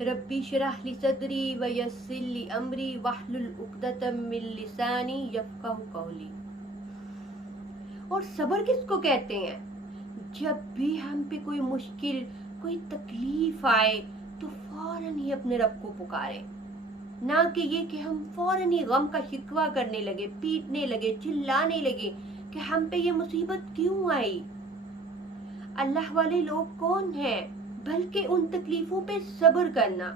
रब्बी शरह ली सदरी व यस्सिर ली अमरी वहलुल उक़दतम मिन लिसानी यफ़क़हू क़ौली। और सब्र किसको कहते हैं? जब भी हम पे कोई मुश्किल, कोई तकलीफ आए तो फौरन ही अपने रब को पुकारें, ना कि ये कि हम फौरन ही गम का शिकवा करने लगे, पीटने लगे, चिल्लाने लगे कि हम पे ये मुसीबत क्यों आई। अल्लाह वाले लोग कौन हैं? बल्कि उन तकलीफों पे सब्र करना।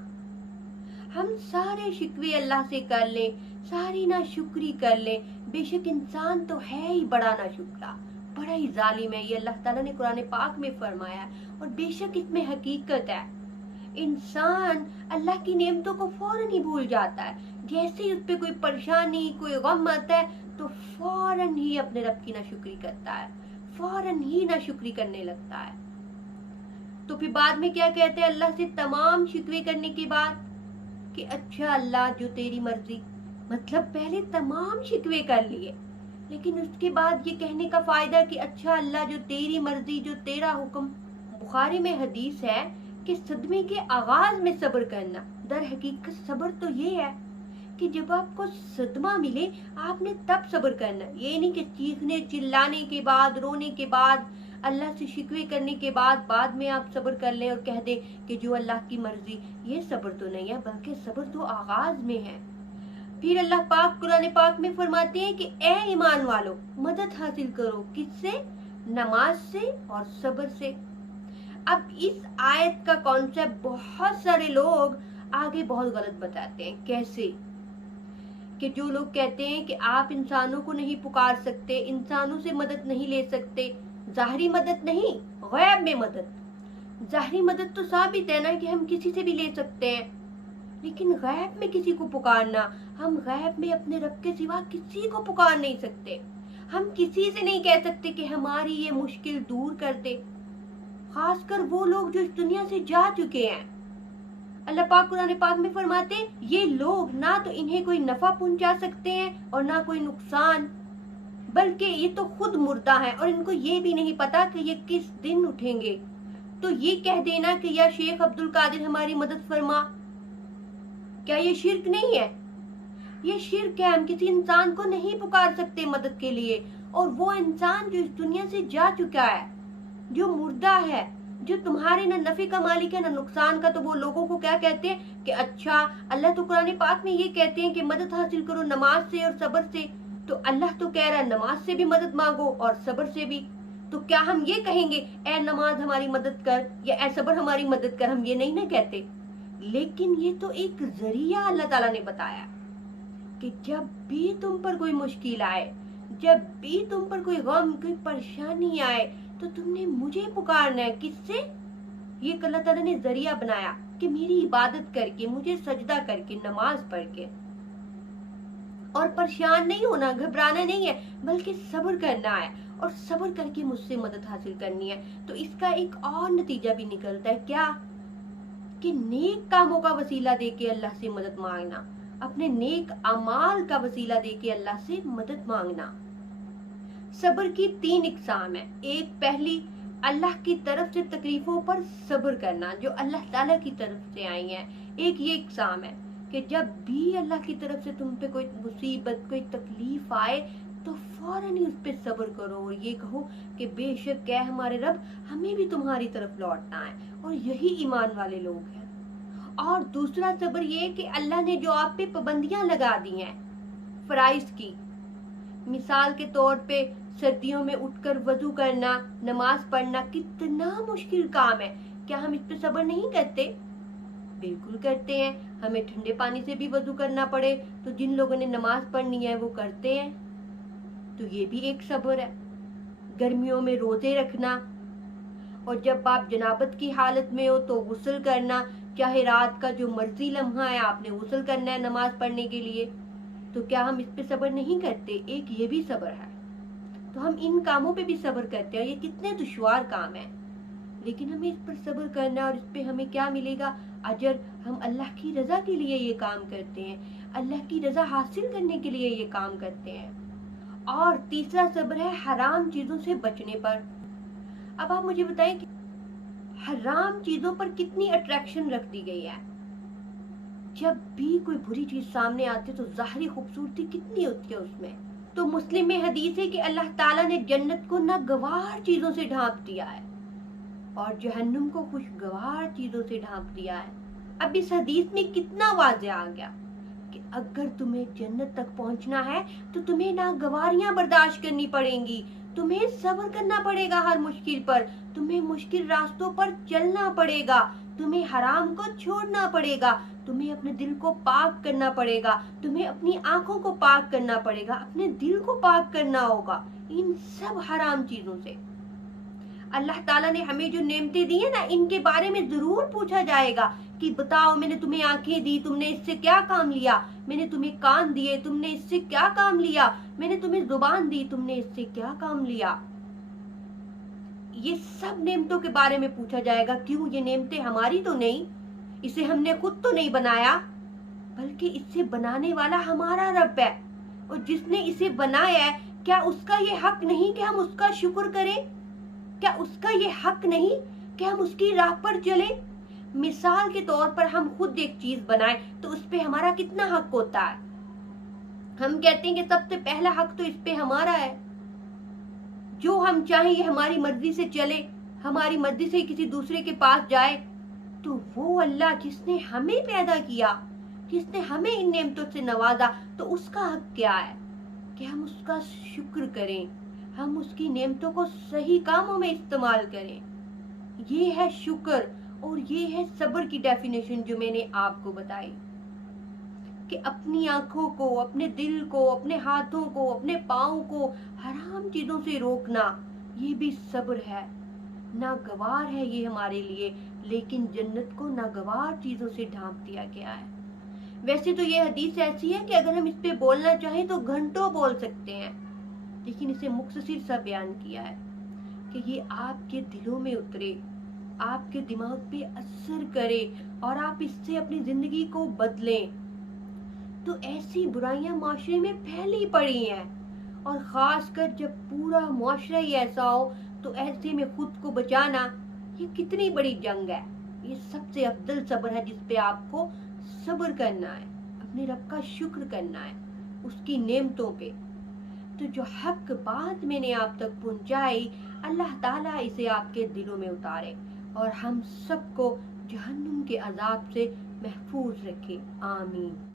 हम सारे शिकवे अल्लाह से कर लें, सारी नाशुक्री कर लें, बेशक इंसान तो है ही बड़ा नाशुक्रा, बड़ा ही जालिम है, ये अल्लाह ताला ने कुरान पाक में फरमाया है, और बेशक इसमें हकीकत है। इंसान अल्लाह की नेमतों को फौरन ही भूल जाता है। जैसे ही उस पर कोई परेशानी, कोई गम आता है तो फौरन ही अपने रब की नाशुक्री करता है, फौरन ही नाशुक्री करने लगता है। तो फिर बाद में क्या कहते हैं अल्लाह से तमाम शिकवे करने के बाद कि अच्छा अल्लाह जो तेरी मर्जी, मतलब पहले तमाम शिकवे कर लिए, लेकिन उसके बाद ये कहने का फायदा कि अच्छा अल्लाह जो तेरी मर्जी, जो तेरा हुक्म। बुखारी में हदीस है कि सदमे के आगाज में सब्र करना। दर हकीकत सब्र तो ये है कि जब आपको सदमा मिले आपने तब सब्र करना। ये नहीं कि चीखने चिल्लाने के बाद, रोने के बाद, अल्लाह से शिकवे करने के बाद में आप सब्र कर लें और कह दें कि जो अल्लाह की मर्जी। ये सब्र तो नहीं है, बल्कि सब्र तो आगाज में है। फिर अल्लाह पाक कुरान पाक में फरमाते हैं कि ए ईमान वालों, मदद हासिल करो किससे? नमाज से और सब्र से। अब इस आयत का कॉन्सेप्ट बहुत सारे लोग आगे बहुत गलत बताते हैं। कैसे? कि जो लोग कहते हैं कि आप इंसानों को नहीं पुकार सकते, इंसानों से मदद नहीं ले सकते, ज़ाहरी मदद नहीं, गैब में मदद। ज़ाहरी मदद तो साबित है ना कि हम किसी से भी ले सकते हैं, लेकिन गैब में किसी को पुकारना, हम गैब में अपने रब के सिवा किसी को पुकार नहीं सकते। हम किसी से नहीं कह सकते कि हमारी ये मुश्किल दूर कर दे, खासकर वो लोग जो इस दुनिया से जा चुके हैं। अल्लाह पाक कुरान पाक में फरमाते हैं ये लोग ना तो इन्हें कोई नफा पहुंचा सकते हैं और ना कोई नुकसान, बल्कि ये तो खुद मुर्दा है और इनको ये भी नहीं पता कि ये किस दिन उठेंगे। तो ये कह देना कि या शेख अब्दुल कादिर हमारी मदद फरमा, क्या ये शिर्क नहीं है? ये शिर्क है। हम किसी इंसान को नहीं पुकार सकते मदद के लिए, और वो इंसान जो इस दुनिया से जा चुका है, जो मुर्दा है, जो तुम्हारे ना नफे का मालिक है ना नुकसान का, तो वो लोगों को क्या कहते हैं कि अच्छा अल्लाह तो कुरान पाक में ये कहते हैं कि मदद हासिल करो नमाज से और सब्र से। तो अल्लाह तो कह रहा है नमाज से भी मदद मांगो और सब्र से भी। तो क्या हम ये कहेंगे ए नमाज हमारी मदद कर या ए सब्र हमारी मदद कर? हम ये नहीं ना कहते। लेकिन ये तो एक जरिया अल्लाह ताला ने बताया कि जब भी तुम पर कोई मुश्किल आए, जब भी तुम पर कोई गम, कोई परेशानी आए, तो तुमने मुझे पुकारना है। किससे? ये अल्लाह ताला ने जरिया बनाया कि मेरी इबादत करके, मुझे सजदा करके, नमाज पढ़ के। और परेशान नहीं होना, घबराना नहीं है, बल्कि सब्र करना है और सब्र करके मुझसे मदद हासिल करनी है। तो इसका एक और नतीजा भी निकलता है, क्या? कि नेक कामों का वसीला देके अल्लाह से मदद मांगना, अपने नेक अमाल का वसीला देके अल्लाह से मदद मांगना। सब्र की 3 इकसाम है। एक पहली अल्लाह की तरफ से तकलीफों पर सब्र करना जो अल्लाह ताला की तरफ से आई है। एक ये इकसाम है कि जब भी अल्लाह की तरफ से तुम पे कोई मुसीबत, कोई तकलीफ आए तो फौरन ही उस पे सब्र करो और ये कहो कि बेशक है हमारे रब, हमें भी तुम्हारी तरफ लौटना है। और यही ईमान वाले लोग हैं। और दूसरा सब्र ये कि अल्लाह ने जो आप पे पाबंदियां लगा दी हैं फराइज की, मिसाल के तौर पे सर्दियों में उठकर वजू करना, नमाज पढ़ना कितना मुश्किल काम है, क्या हम इस पे सब्र नहीं करते? बिल्कुल करते हैं। हमें ठंडे पानी से भी वजू करना पड़े तो जिन लोगों ने नमाज पढ़नी है वो करते हैं। तो ये भी एक सब्र है। गर्मियों में रोजे रखना, और जब आप जनाबत की हालत में हो तो गुस्ल करना, चाहे रात का जो मर्जी लम्हा है आपने गुस्ल करना है नमाज पढ़ने के लिए। तो क्या हम इस पे सब्र नहीं करते? एक ये भी सब्र है। तो हम इन कामों पे भी सब्र करते हैं। ये कितने दुश्वार काम है, लेकिन हमें इस पर सब्र करना, और इस पे हमें क्या मिलेगा? अजर। हम अल्लाह की रजा के लिए ये काम करते हैं, अल्लाह की रजा हासिल करने के लिए ये काम करते हैं। और तीसरा सब्र है हराम चीजों से बचने पर। अब आप मुझे बताएं कि हराम चीजों पर कितनी अट्रैक्शन रख दी गई है। जब भी कोई बुरी चीज सामने आती है तो ज़ाहिरी खूबसूरती कितनी होती है उसमें। तो मुस्लिम में हदीस है कि अल्लाह ताला ने जन्नत को नागवार चीजों से ढांप दिया है और जहन्नुम को खुशगवार चीजों से ढांप दिया है। अब इस हदीस में कितना वाज़ेह आ गया कि अगर तुम्हें जन्नत तक पहुंचना है तो तुम्हें नागवारियां बर्दाश्त करनी पड़ेंगी, तुम्हें सब्र करना पड़ेगा हर मुश्किल पर, तुम्हें मुश्किल रास्तों पर चलना पड़ेगा, तुम्हें हराम को छोड़ना पड़ेगा, तुम्हें अपने दिल को पाक करना पड़ेगा, तुम्हें अपनी आंखों को पाक करना पड़ेगा, अपने दिल को पाक करना होगा इन सब हराम चीजों से। अल्लाह ताला ने हमें जो नेमतें दी है ना, इनके बारे में जरूर पूछा जाएगा कि बताओ मैंने तुम्हें आंखें दी, तुमने इससे क्या काम लिया, मैंने तुम्हें कान दिए, तुमने इससे क्या काम लिया, मैंने तुम्हें जुबान दी, तुमने इससे क्या काम लिया। ये सब नेमतों के बारे में पूछा जाएगा। क्यों? ये नेमतें हमारी तो नहीं, इसे हमने खुद तो नहीं बनाया, बल्कि इसे बनाने वाला हमारा रब है। और जिसने इसे बनाया है, क्या उसका ये हक नहीं कि हम उसका शुक्र करें? क्या उसका ये हक नहीं कि हम उसकी राह पर चलें? मिसाल के तौर पर हम खुद एक चीज बनाएं तो उस पे हमारा कितना हक होता है? हम कहते हैं कि सबसे पहला हक तो इस पे हमारा है, जो हम चाहें ये हमारी मर्जी से चले, हमारी मर्जी से किसी दूसरे के पास जाए, तो वो अल्लाह जिसने हमें पैदा किया, जिसने हमें इन नेमतों से नवाजा, तो उसका हक क्या है कि हम उसका शुक्र करें, हम उसकी नेमतों को सही कामों में इस्तेमाल करें। ये है शुक्र और ये है सब्र की डेफिनेशन जो मैंने आपको बताई कि अपनी आंखों को, अपने दिल को, अपने हाथों को, अपने पाँव को हराम चीजों से रोकना, ये भी सब्र है। नागवार है ये हमारे लिए, लेकिन जन्नत को नागवार चीजों से ढांप दिया गया है। वैसे तो ये हदीस ऐसी है कि अगर हम इस पे बोलना चाहें तो घंटों बोल सकते हैं, लेकिन इसे मुख्तसर सा बयान किया है कि ये आपके दिलों में उतरे, आपके दिमाग पे असर करे और आप इससे अपनी जिंदगी को बदलें। तो ऐसी बुराइयां माशरे में फैली पड़ी हैं, और खासकर जब पूरा माशरा ही ऐसा हो तो ऐसे में खुद को बचाना ये कितनी बड़ी जंग है। ये सबसे अफजल सब्र है जिस पे आपको सब्र करना है, अपने रब का शुक्र करना है, उसकी नेमतों पे। तो जो हक बात मैंने आप तक पहुंचाई, अल्लाह ताला इसे आपके दिलों में उतारे और हम सबको जहन्नुम के अजाब से महफूज रखे। आमीन।